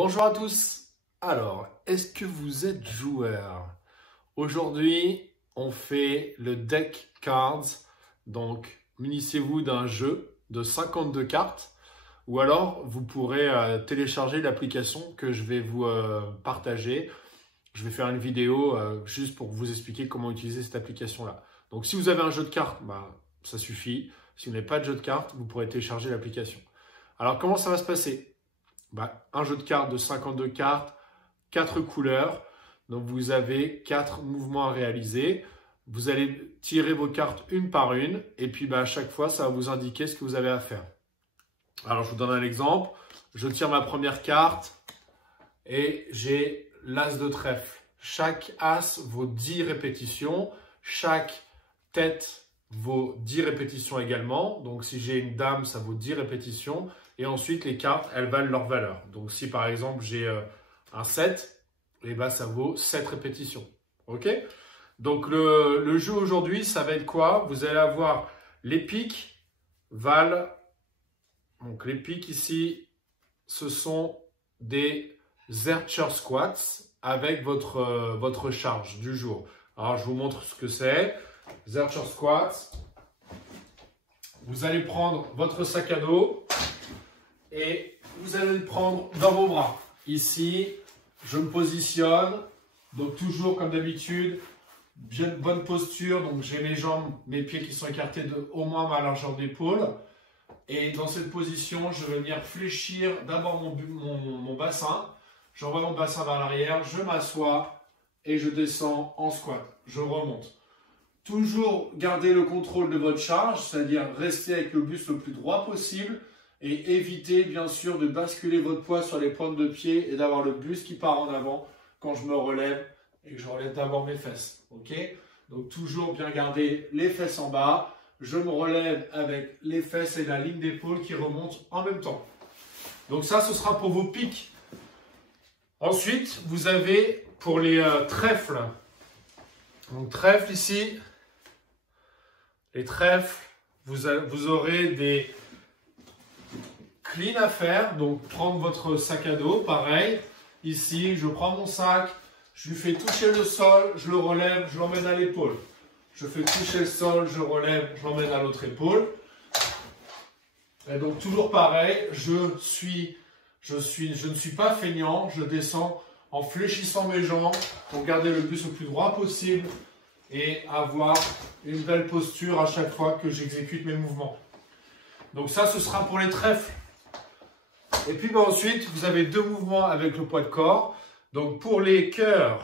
Bonjour à tous. Alors, est-ce que vous êtes joueur? Aujourd'hui, on fait le deck cards. Donc, munissez-vous d'un jeu de 52 cartes. Ou alors, vous pourrez télécharger l'application que je vais vous partager. Je vais faire une vidéo juste pour vous expliquer comment utiliser cette application-là. Donc, si vous avez un jeu de cartes, ça suffit. Si vous n'avez pas de jeu de cartes, vous pourrez télécharger l'application. Alors, comment ça va se passer? Un jeu de cartes de 52 cartes, 4 couleurs. Donc, vous avez 4 mouvements à réaliser. Vous allez tirer vos cartes une par une. Et puis, à chaque fois, ça va vous indiquer ce que vous avez à faire. Alors, je vous donne un exemple. Je tire ma première carte et j'ai l'as de trèfle. Chaque as vaut 10 répétitions. Chaque tête vaut 10 répétitions également. Donc, si j'ai une dame, ça vaut 10 répétitions. Et ensuite, les cartes, elles valent leur valeur. Donc, si par exemple, j'ai un 7, ça vaut 7 répétitions. OK? Donc, le jeu aujourd'hui, ça va être quoi? Vous allez avoir les piques valent. Donc, les piques ici, ce sont des Zercher Squats avec votre charge du jour. Alors, je vous montre ce que c'est. Zercher Squats. Vous allez prendre votre sac à dos et vous allez le prendre dans vos bras. Ici, je me positionne. Donc, toujours comme d'habitude, bien bonne posture. Donc, j'ai mes jambes, mes pieds qui sont écartés de au moins ma largeur d'épaule. Et dans cette position, je vais venir fléchir d'abord mon bassin. J'envoie mon bassin vers l'arrière, je m'assois et je descends en squat. Je remonte. Toujours garder le contrôle de votre charge, c'est-à-dire rester avec le buste le plus droit possible et éviter bien sûr de basculer votre poids sur les pointes de pied et d'avoir le buste qui part en avant quand je me relève et que je relève d'abord mes fesses. Ok? Donc toujours bien garder les fesses en bas. Je me relève avec les fesses et la ligne d'épaule qui remontent en même temps. Donc ça, ce sera pour vos piques. Ensuite, vous avez pour les trèfles. Donc trèfle ici. Les trèfles, vous aurez des clean à faire. Donc prendre votre sac à dos, pareil. Ici, je prends mon sac, je lui fais toucher le sol, je le relève, je l'emmène à l'épaule. Je fais toucher le sol, je relève, je l'emmène à l'autre épaule. Et donc toujours pareil, je ne suis pas feignant, je descends en fléchissant mes jambes pour garder le buste le plus droit possible et avoir une belle posture à chaque fois que j'exécute mes mouvements. Donc ça, ce sera pour les trèfles. Et puis ensuite, vous avez deux mouvements avec le poids de corps. Donc pour les cœurs,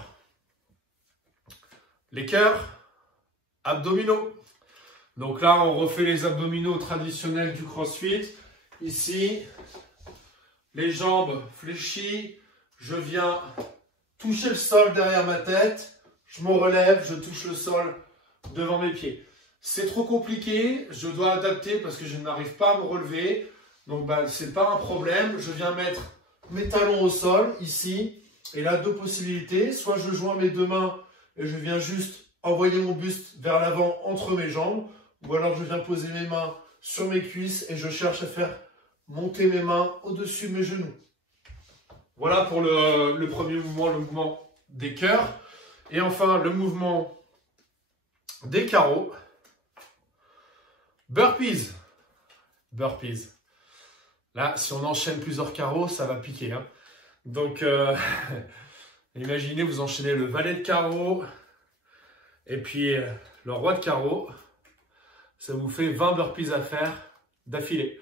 abdominaux. Donc là, on refait les abdominaux traditionnels du CrossFit. Ici, les jambes fléchies. Je viens toucher le sol derrière ma tête. Je me relève, je touche le sol devant mes pieds. C'est trop compliqué. Je dois adapter parce que je n'arrive pas à me relever. Donc, ce n'est pas un problème. Je viens mettre mes talons au sol, ici. Et là, deux possibilités. Soit je joins mes deux mains et je viens juste envoyer mon buste vers l'avant entre mes jambes, ou alors je viens poser mes mains sur mes cuisses et je cherche à faire monter mes mains au-dessus de mes genoux. Voilà pour le premier mouvement, le mouvement des cœurs. Et enfin, le mouvement des carreaux. Burpees. Burpees. Là, si on enchaîne plusieurs carreaux, ça va piquer. Hein. Donc, imaginez, vous enchaînez le valet de carreau. Et puis, le roi de carreau, ça vous fait 20 burpees à faire d'affilée.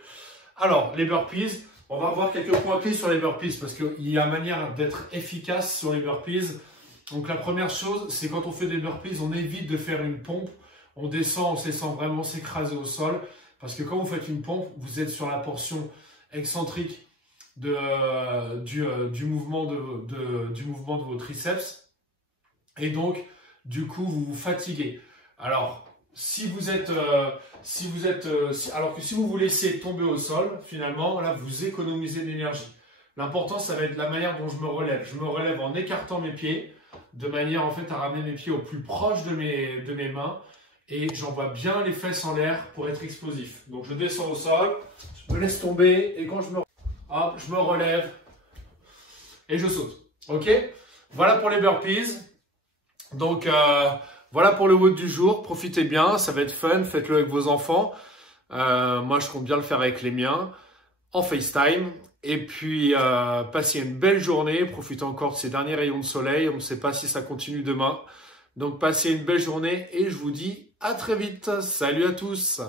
Alors, les burpees, on va voir quelques points clés sur les burpees parce qu'il y a manière d'être efficace sur les burpees. Donc, la première chose, c'est quand on fait des burpees, on évite de faire une pompe. On descend, on se laissant vraiment s'écraser au sol. Parce que quand vous faites une pompe, vous êtes sur la portion excentrique du mouvement de vos triceps. Et donc, du coup, vous vous fatiguez. Alors, si vous vous laissez tomber au sol, finalement, là, vous économisez de l'énergie. L'important, ça va être la manière dont je me relève. Je me relève en écartant mes pieds, de manière, en fait, à ramener mes pieds au plus proche de mes mains. Et j'envoie bien les fesses en l'air pour être explosif. Donc, je descends au sol, je me laisse tomber. Et quand je me relève, et je saute. Ok? Voilà pour les burpees. Donc, voilà pour le WOD du jour. Profitez bien, ça va être fun. Faites-le avec vos enfants. Moi, je compte bien le faire avec les miens en FaceTime. Et puis, passez une belle journée. Profitez encore de ces derniers rayons de soleil. On ne sait pas si ça continue demain. Donc, passez une belle journée et je vous dis à très vite. Salut à tous!